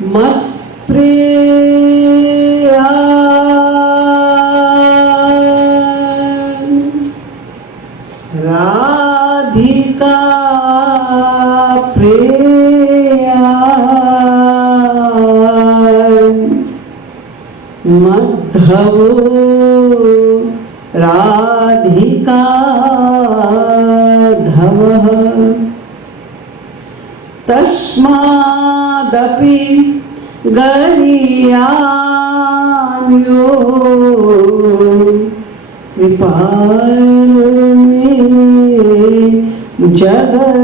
मत प्रिया राधिका प्रिया मद्धवो राधिका धवः तस्मादपि गरीयान्यो कृपालो मे जगद्गुरुः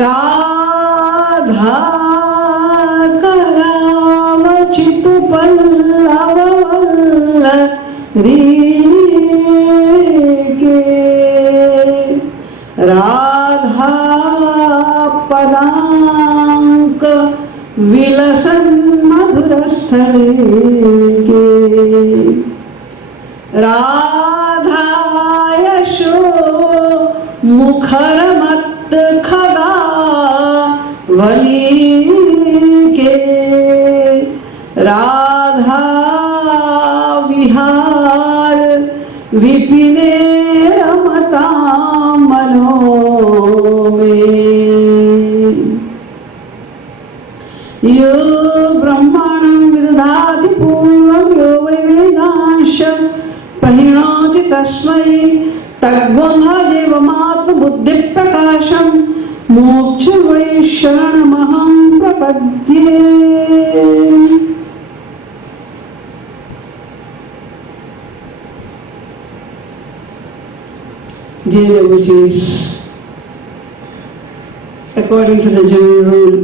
राधा करावचित पल्लववल्लरी राधा पदांक विलसन मधुरस्थले के राधा यशो मुखर मत खगा वली के राधा विहार विपिने रमता मनो में यो ब्रह्माणं विदधाति पूर्वं यो वै वेदांश परिणोति तस्मै तद्ब्रह्म देवमात्मबुद्धिप्रकाशं मोक्ष वै शरणमहं प्रपद्ये। Dear devotees, according to the general rule,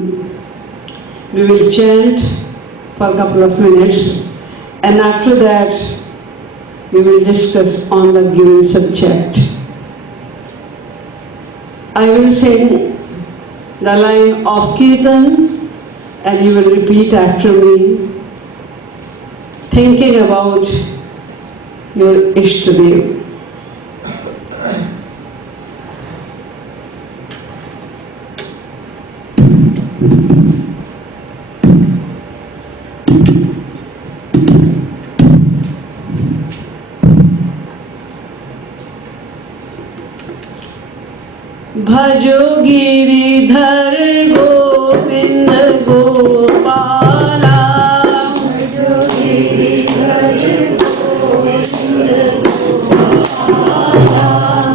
we will chant for a couple of minutes, and after that we will discuss on the given subject. I will sing the line of Kirtan and you will repeat after me, thinking about your Ishtadev. भजो गिरिधर गोविंद गोपाला भजो गिरिधर गोविंद गोपाला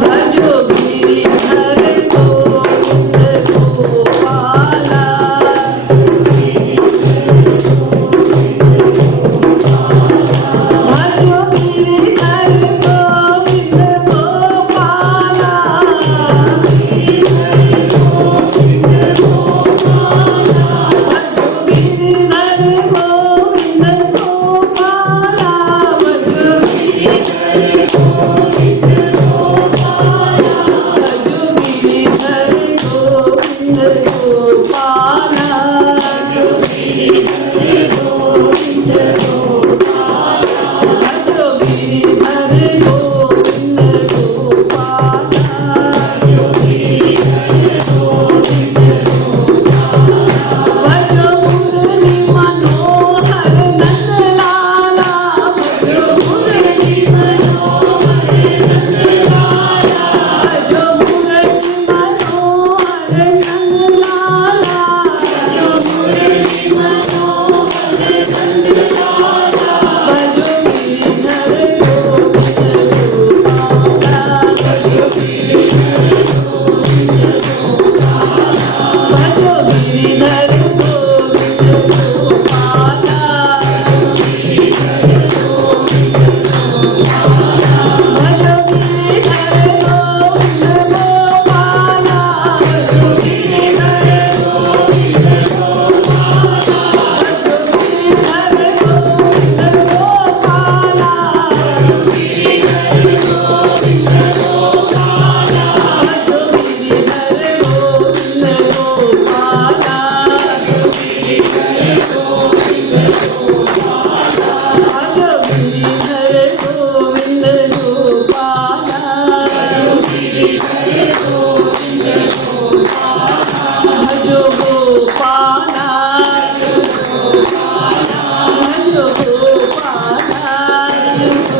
भजो गिरिधर गोविंद गोपाला भजो Giridhar Govind Gopala Bhajo Gopala, Bhajo Gopala, Bhajo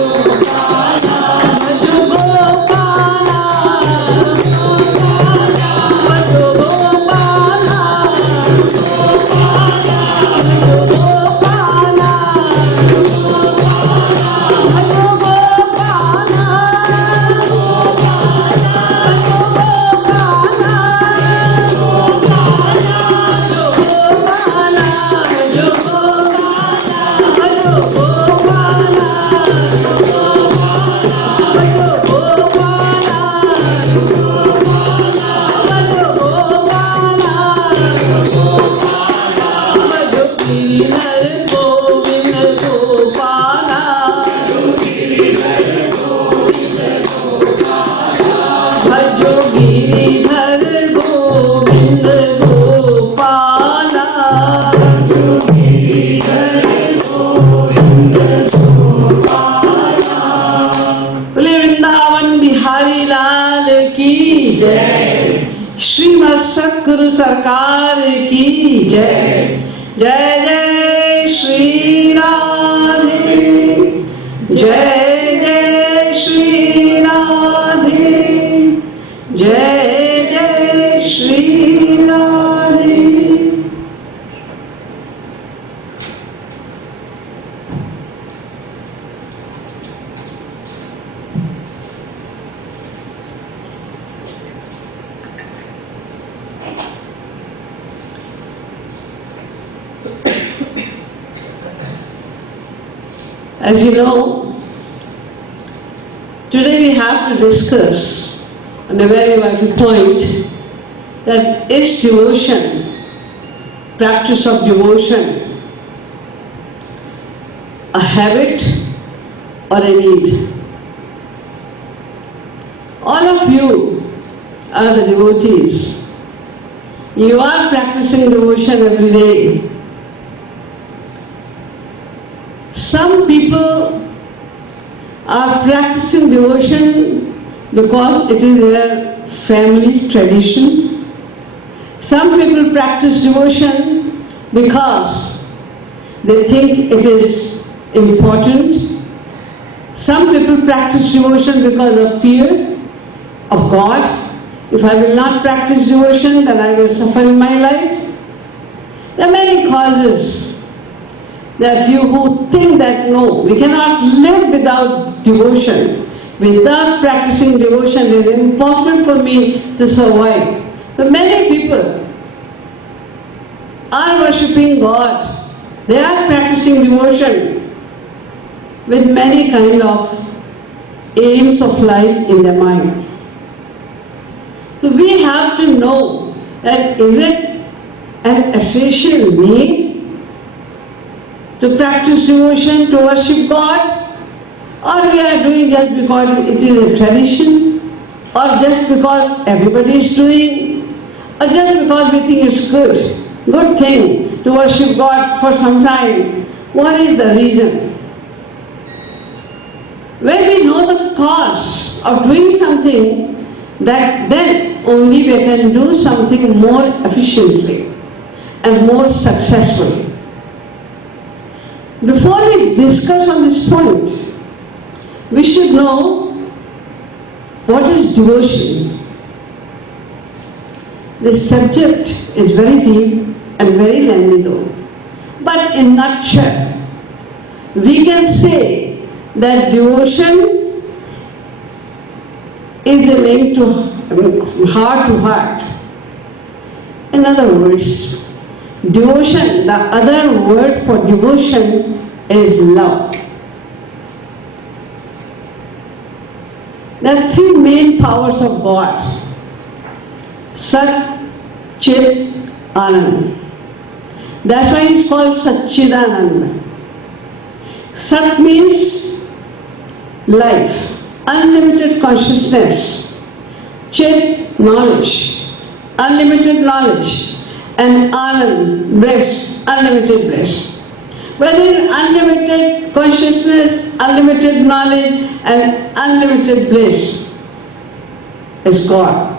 Gopala, Bhajo Gopala, Bhajo Gopala, Bhajo Gopala, Shrimad सद्गुरु सरकार की जय। जय जय श्री राधे, जय जय श्री राधे, जय जय Shri Radhe. As you know, today we have to discuss on a very vital point, that is devotion, practice of devotion, a habit or a need. All of you are the devotees. You are practicing devotion every day. Some people are practicing devotion because it is their family tradition. Some people practice devotion because they think it is important. Some people practice devotion because of fear of God. If I will not practice devotion, then I will suffer in my life. There are many causes. There are few who think that no, we cannot live without devotion. Without practicing devotion, it is impossible for me to survive. So many people are worshipping God. They are practicing devotion with many kind of aims of life in their mind. So we have to know that is it an essential need to practice devotion, to worship God, or we are doing just because it is a tradition, or just because everybody is doing, or just because we think it's good thing to worship God for some time. What is the reason? When we know the cause of doing something, that then only we can do something more efficiently and more successfully. Before we discuss on this point, we should know what is devotion. This subject is very deep and very lengthy though. But in a nutshell, we can say that devotion is a link to heart to heart. In other words, devotion, the other word for devotion is love. There are three main powers of God: Sat, Chit, Anand. That's why it's called Satchidananda. Sat means life, unlimited consciousness. Chit, knowledge, unlimited knowledge. And Anand, bliss, unlimited bliss. Where there is unlimited consciousness, unlimited knowledge, and unlimited bliss, is God.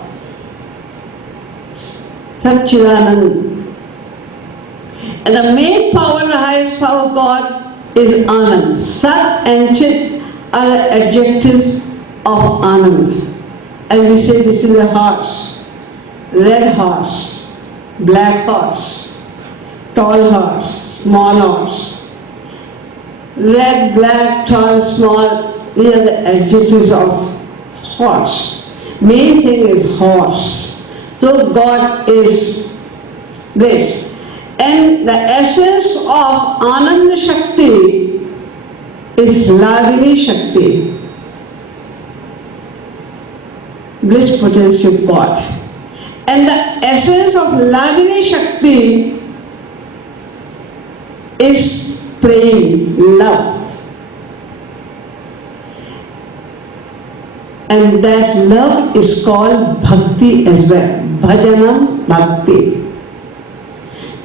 Satchidanand. And the main power, the highest power of God is Anand. Sat and Chit are the adjectives of Anand. And we say this is a horse, red horse, black horse, tall horse, small horse. Red, black, tall, small, these are the adjectives of horse. Main thing is horse. So God is this. And the essence of Ananda Shakti is Lagini Shakti, bliss potency of God. And the essence of Lagini Shakti is praying, love. And that love is called bhakti as well. Bhajanam bhakti.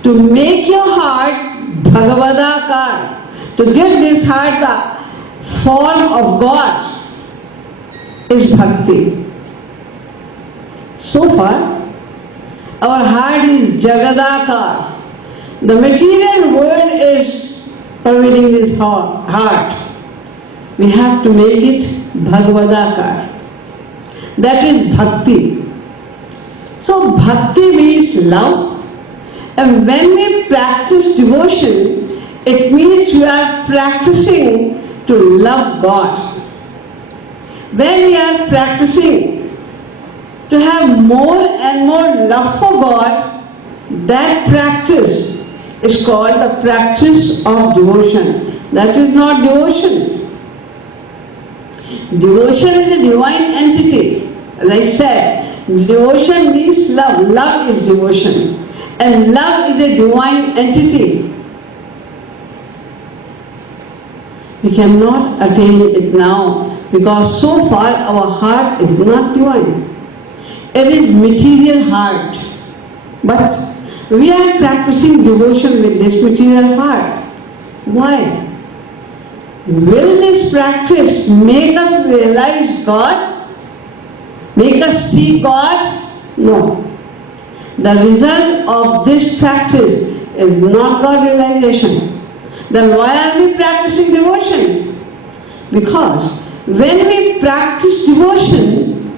To make your heart Bhagavadakar, to give this heart the form of God, is bhakti. So far, our heart is Jagadakar. The material world is pervading this heart. We have to make it Bhagavadakar. That is bhakti. So bhakti means love. And when we practice devotion, it means we are practicing to love God. When we are practicing to have more and more love for God, that practice is called the practice of devotion. That is not devotion. Devotion is a divine entity. As I said, devotion means love. Love is devotion. And love is a divine entity. We cannot attain it now because so far our heart is not divine. It is material heart. But we are practicing devotion with this material heart. Why? Will this practice make us realize God? Make us see God? No. The result of this practice is not God realization. Then why are we practicing devotion? Because when we practice devotion,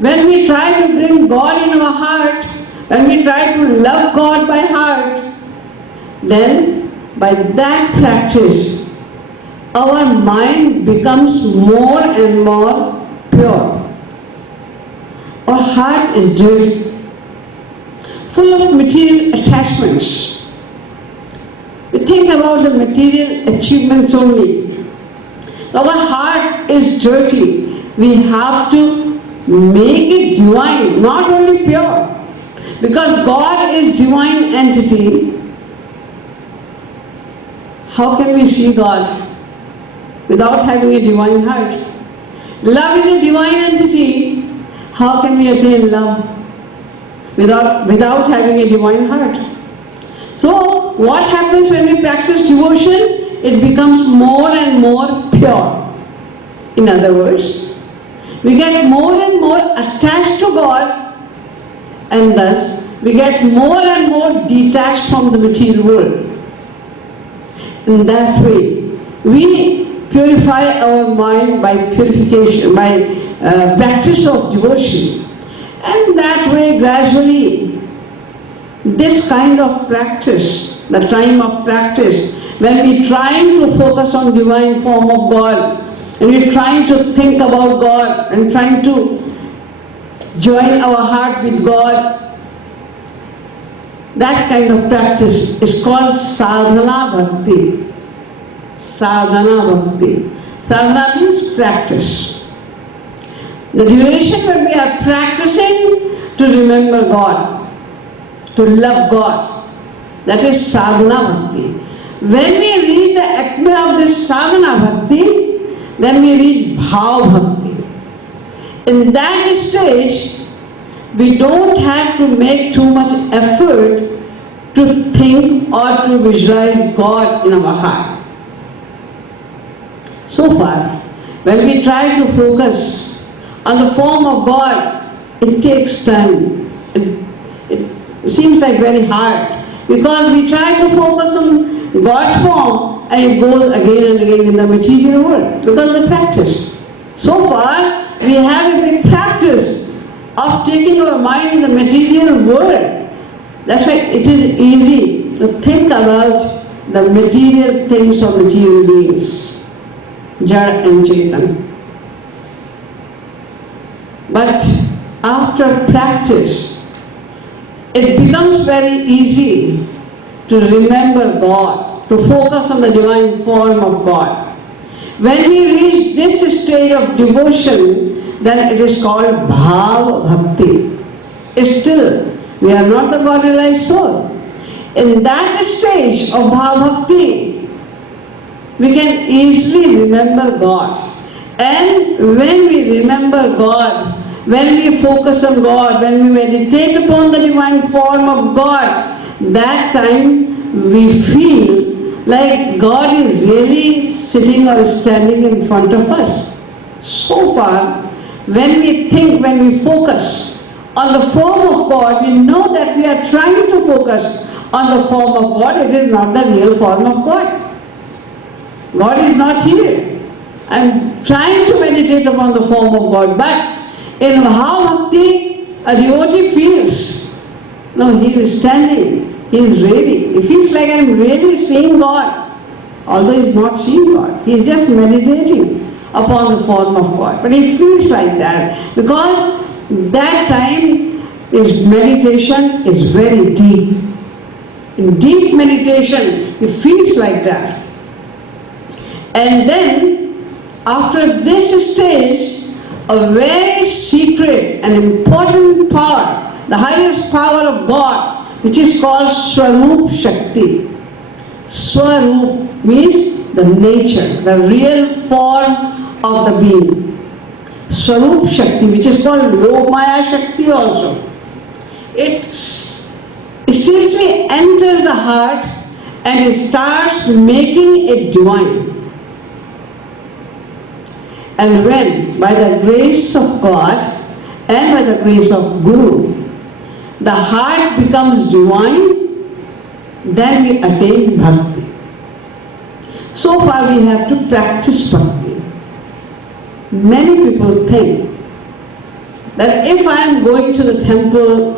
when we try to bring God in our heart, when we try to love God by heart, then by that practice, our mind becomes more and more pure. Our heart is dirty, full of material attachments. We think about the material achievements only. Our heart is dirty. We have to make it divine, not only pure. Because God is divine entity. How can we see God without having a divine heart? Love is a divine entity. How can we attain love without having a divine heart? So what happens when we practice devotion? It becomes more and more pure. In other words, we get more and more attached to God, and thus we get more and more detached from the material world. In that way, we purify our mind by purification, by practice of devotion. And that way, gradually, this kind of practice, the time of practice, when we're trying to focus on divine form of God, and we're trying to think about God, and trying to join our heart with God, that kind of practice is called sadhana bhakti. Sadhana bhakti. Sadhana means practice. The duration when we are practicing to remember God, to love God, that is sadhana bhakti. When we reach the acme of this sadhana bhakti, then we reach bhav bhakti. In that stage, we don't have to make too much effort to think or to visualize God in our heart. So far, when we try to focus on the form of God, it takes time. It seems like very hard because we try to focus on God's form and it goes again and again in the material world because of the practice. So far, we have a big practice of taking our mind in the material world. That's why it is easy to think about the material things of material beings, Jad and Chetan. But after practice, it becomes very easy to remember God, to focus on the divine form of God. When we reach this stage of devotion, then it is called Bhav Bhakti. Still, we are not the God-realized soul. In that stage of Bhav Bhakti, we can easily remember God. And when we remember God, when we focus on God, when we meditate upon the divine form of God, that time we feel like God is really sitting or standing in front of us. So far, when we think, when we focus on the form of God, we know that we are trying to focus on the form of God. It is not the real form of God. God is not here. I am trying to meditate upon the form of God, but in Bhav Bhakti, a devotee feels, no, he is standing, he is ready. He feels like I am really seeing God, although he is not seeing God. He is just meditating upon the form of God. But he feels like that because that time his meditation is very deep. In deep meditation, he feels like that. And then, after this stage, a very secret and important power, the highest power of God, which is called Swarup Shakti. Swarup means the nature, the real form of the being. Swarup Shakti, which is called Lok-Maya Shakti also. It simply enters the heart and it starts making it divine. And when, by the grace of God and by the grace of Guru, the heart becomes divine, then we attain bhakti. So far we have to practice bhakti. Many people think that if I am going to the temple,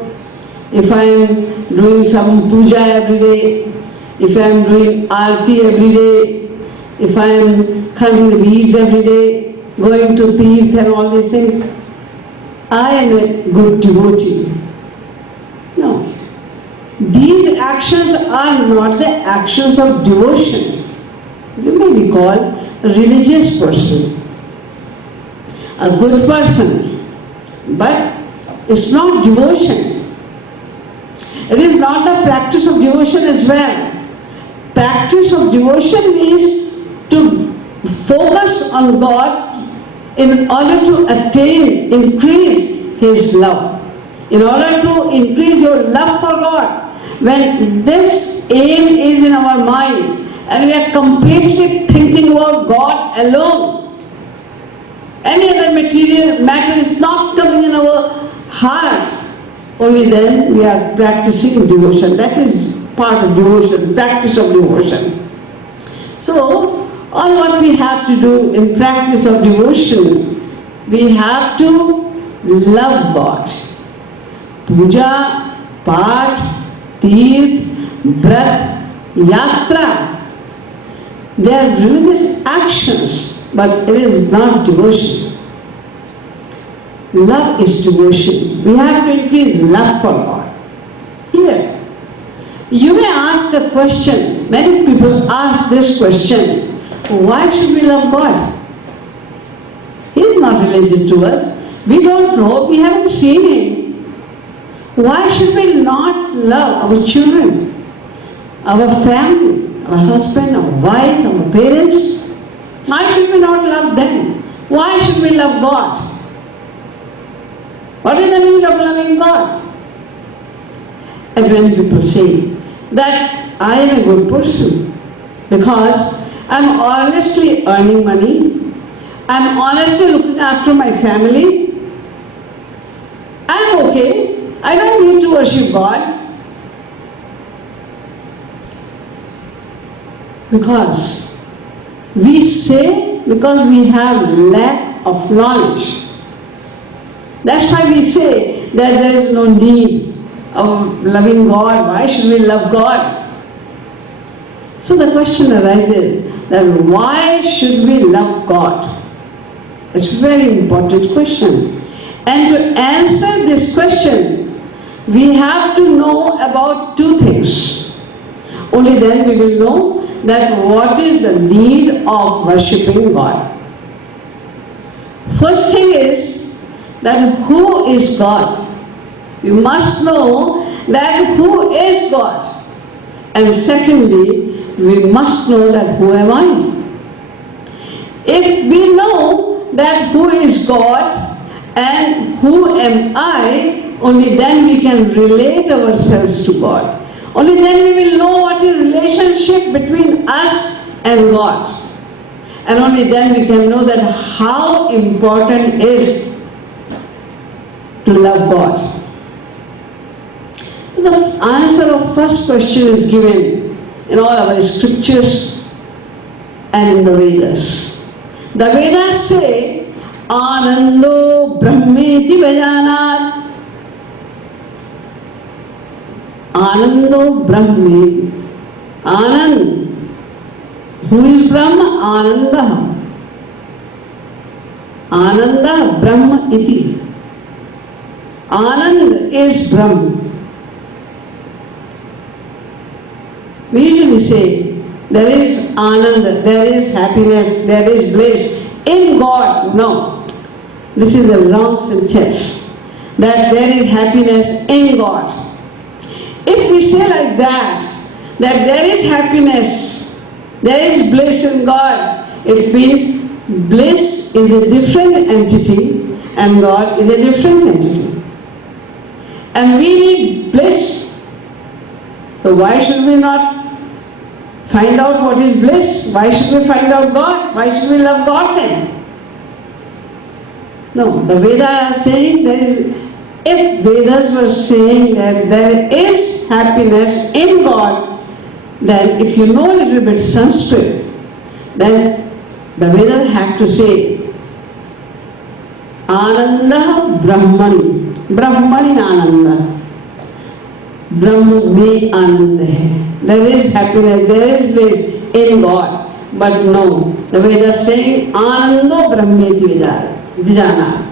if I am doing some puja every day, if I am doing arti every day, if I am cutting the beads every day, going to Tirth and all these things, I am a good devotee. No. These actions are not the actions of devotion. You may be called a religious person, a good person, but it's not devotion. It is not the practice of devotion as well. Practice of devotion means to focus on God in order to attain, increase His love. In order to increase your love for God, when this aim is in our mind and we are completely thinking about God alone, any other material matter is not coming in our hearts, only then we are practicing devotion. That is part of devotion, practice of devotion. So, all what we have to do in practice of devotion, we have to love God. Puja, Path, Tirth, Brat, Yatra, they are religious actions, but it is not devotion. Love is devotion. We have to increase love for God. Here, you may ask a question, many people ask this question, why should we love God? He is not related to us. We don't know, we haven't seen Him. Why should we not love our children, our family, our husband, our wife, our parents? Why should we not love them? Why should we love God? What is the need of loving God? And when people say that I am a good person because I am honestly earning money, I am honestly looking after my family, okay. I don't need to worship God. Because we say, because we have lack of knowledge. That's why we say that there is no need of loving God. Why should we love God? So the question arises that why should we love God? It's a very important question. And to answer this question, we have to know about two things. Only then we will know that what is the need of worshipping God. First thing is that who is God? You must know that who is God. And secondly, we must know that who am I? If we know that who is God and who am I, only then we can relate ourselves to God. Only then we will know what is the relationship between us and God. And only then we can know that how important it is to love God. The answer of first question is given in all our scriptures and in the Vedas. The Vedas say, Anando Brahmeti Vajanat. Anando Brahmeti. Anand. Who is Brahma? Ananda. Ananda Brahma iti. Anand is Brahma. We usually say there is Anand, there is happiness, there is bliss in God. No. This is a wrong sentence. That there is happiness in God. If we say like that there is happiness, there is bliss in God, it means bliss is a different entity and God is a different entity. And we need bliss. So why should we not find out what is bliss? Why should we find out God? Why should we love God then? No, the Vedas are saying there is, if Vedas were saying that there is happiness in God, then if you know a little bit Sanskrit, then the Vedas have to say Ananda Brahmani. Brahmani Ananda. Brahma me Ananda hai. There is happiness, there is bliss in God. But no, the Vedas is saying Anando Brahmeti Vijana.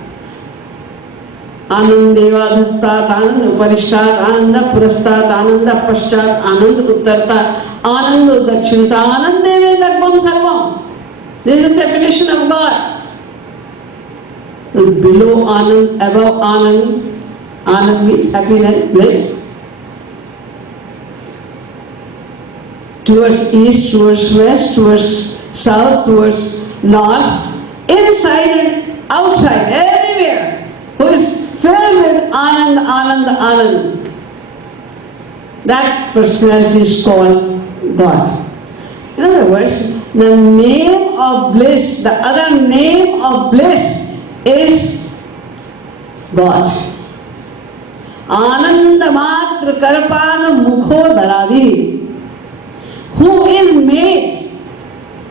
Anandevadhastat Anand Uparishtat Ananda Purastat Ananda Paschat Anand Uttarta Anand Uddakshinata Anandeve Dharmam Sarvam. There is a definition of God. Below Anand, above Anand. Anand means happiness, bliss. Towards east, towards west, towards south, towards north, inside and outside, everywhere, who is filled with Anand, Anand, Anand. That personality is called God. In other words, the name of bliss, the other name of bliss is God. Ananda Matra Karpana Mukho Dharadi. Who is made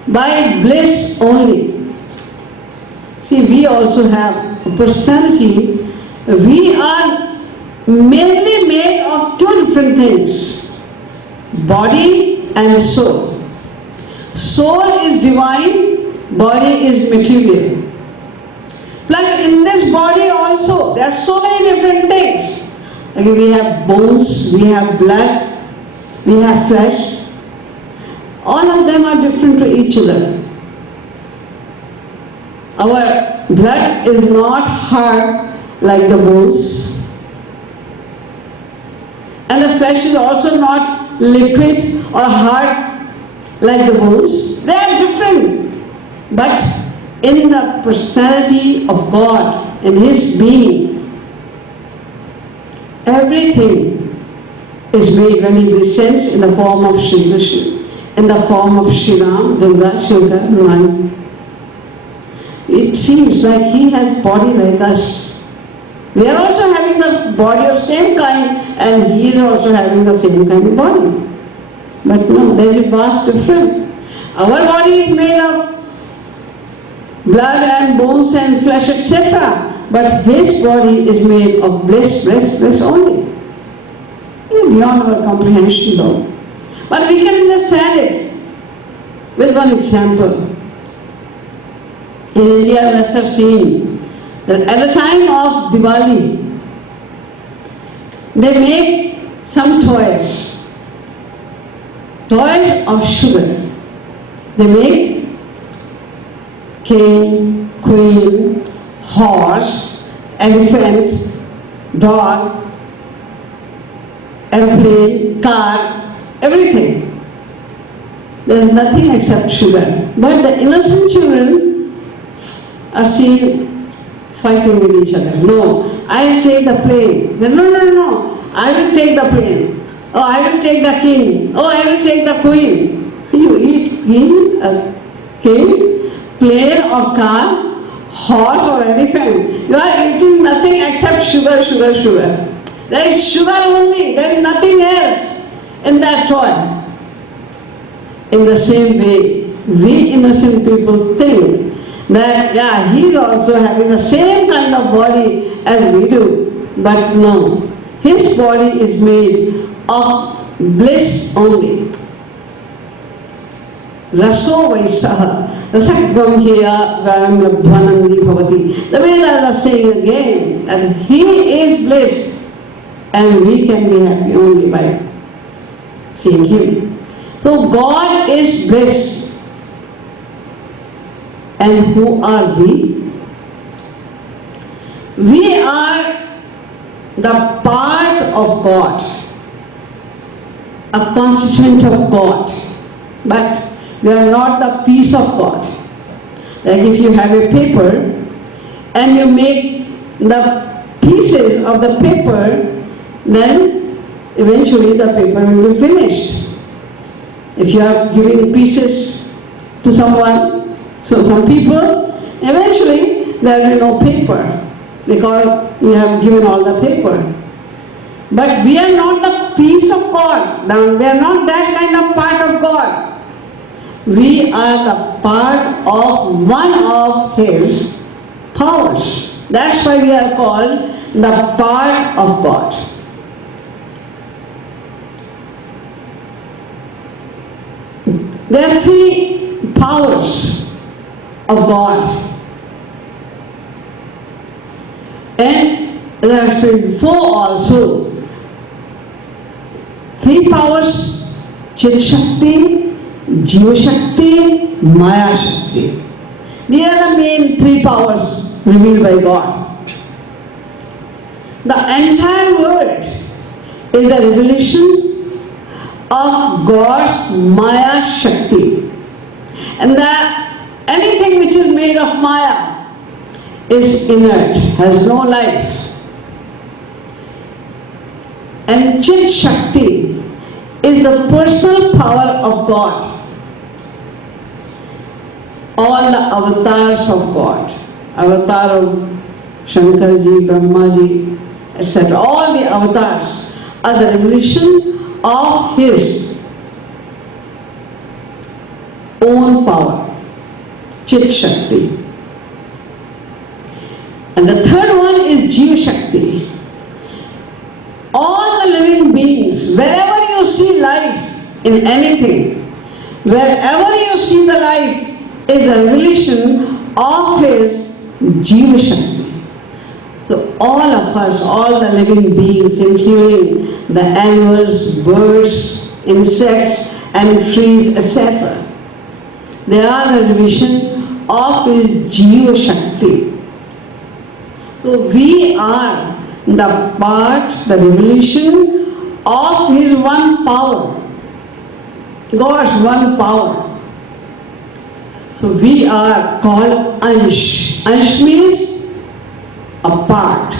by bliss only. See, we also have a personality. We are mainly made of two different things, body and soul. Soul is divine, body is material. Plus in this body also, there are so many different things. Like we have bones, we have blood, we have flesh. All of them are different to each other. Our blood is not hard like the bones. And the flesh is also not liquid or hard like the bones. They are different. But in the personality of God, in His being, everything is made when He descends in the form of Shri Krishna. In the form of Shri Ram, Durga, Shankar, Hanuman. It seems like He has body like us. We are also having the body of same kind, and he is also having the same kind of body. But no, there is a vast difference. Our body is made of blood and bones and flesh, etc. But his body is made of bliss only. It is beyond our comprehension though. But we can understand it with one example. In India, we must have seen that at the time of Diwali, they make some toys of sugar. They make king, queen, horse, elephant, dog, airplane, car, everything. There is nothing except sugar. But the innocent children are seen fighting with each other. No, I will take the plane. No, I will take the plane. Oh, I will take the king. Oh, I will take the queen. You eat king, plane or car, horse or elephant. You are eating nothing except sugar. There is sugar only. There is nothing else in that toy. In the same way, we innocent people think that, yeah, he is also having the same kind of body as we do. But no, his body is made of bliss only. Raso Vaisaha, Rasakvamhiya Vayam Labdhanandi Bhavati. The Vedas are saying again that he is bliss and we can be happy only by seeing him. So God is bliss. And who are we? We are the part of God, a constituent of God, but we are not the piece of God. Like if you have a paper and you make the pieces of the paper, then eventually the paper will be finished. If you are giving pieces to someone, so some people, eventually there will be no paper because you have given all the paper. But we are not the piece of God. We are not that kind of part of God. We are the part of one of His powers. That's why we are called the part of God. There are three powers of God. And as I explained before also, three powers: Chit Shakti, Jiva Shakti, Maya Shakti. These are the main three powers revealed by God. The entire world is the revelation of God's Maya Shakti. And anything which is made of Maya is inert, has no life. And Chit Shakti is the personal power of God. All the avatars of God, avatar of Shankarji, Brahmaji, etc. All the avatars are the revelation of His own power, Chit Shakti. And the third one is Jiva Shakti. All the living beings, wherever you see life in anything, wherever you see the life is a revelation of His Jiva Shakti. So all of us, all the living beings, including the animals, birds, insects and trees, etc., they are the revelation of His Jiva Shakti. So we are the part, the revelation of His one power, God's one power. So we are called Ansh. Ansh means a part.